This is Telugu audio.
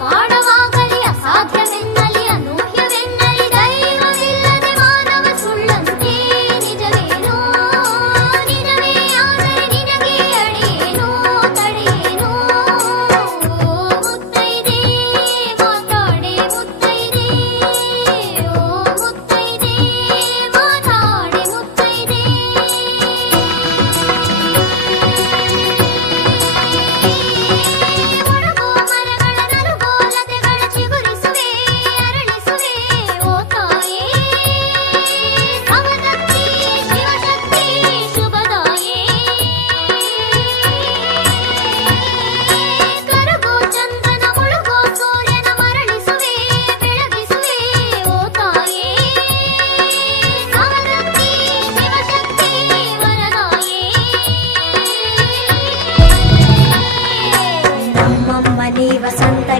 Wow. అమ్మమ్మ నీ వసంత